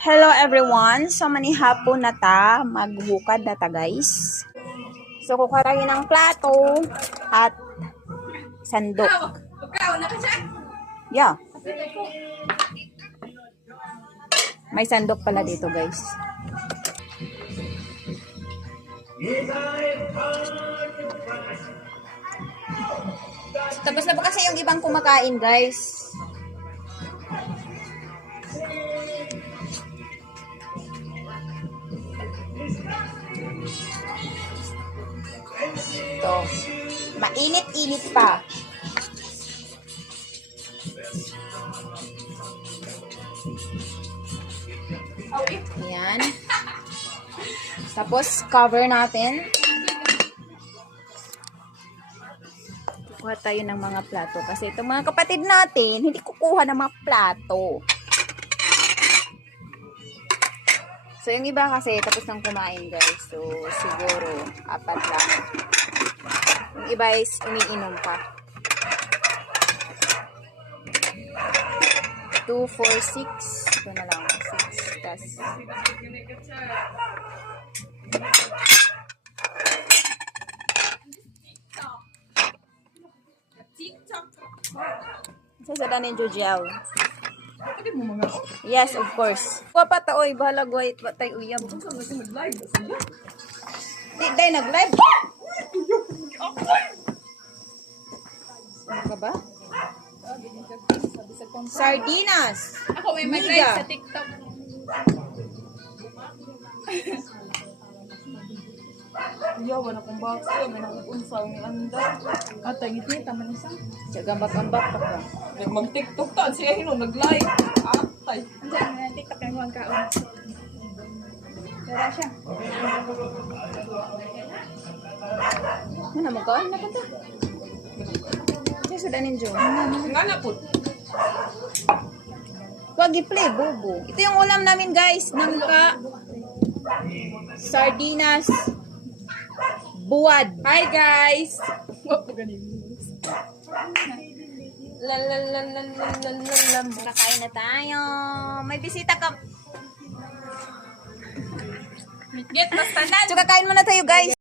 Hello everyone! So manihapon na ta, maghukad na ta guys. So kukuha tayo ng plato at sandok. Yeah. May sandok pala dito guys. Tapos na ba kasi yung ibang kumakain guys? Ito. Mainit-init pa. Ayan. Tapos, cover natin. Kukuha tayo ng mga plato. Kasi itong mga kapatid natin, hindi kukuha ng mga plato. So, yung iba kasi, tapos nang kumain, guys. So, siguro, 4 lang. Yung iba is umiinom pa. 2, 4, 6. Ito na lang. 6. Tas. Sasadanin Jujel. Yes, of course. Kuha pa ta, oy. Bahala, guwait. Batay, uyab. Di, day, nag-live. Ano ka ba? Sardinas. Ako may mag-live sa TikTok. Yawa na kong box. May nakupunsang anda. At ang ngiti, tama na isang. Gambak-gambak pa ka. Mag-tiktok ta. Siya hino, nag-live. Atay. Andiyan na TikTok ng mga kaon. Wala siya. Ano mo ka? Ano punta? Sasadanin Jo. Nga na po. Wag i-play, bobo. Ito yung ulam namin, guys. Nangka, sardinas, buwad. Hi guys! Kakain na tayo. May bisita ka. Get basta na! So, kakain muna tayo, guys.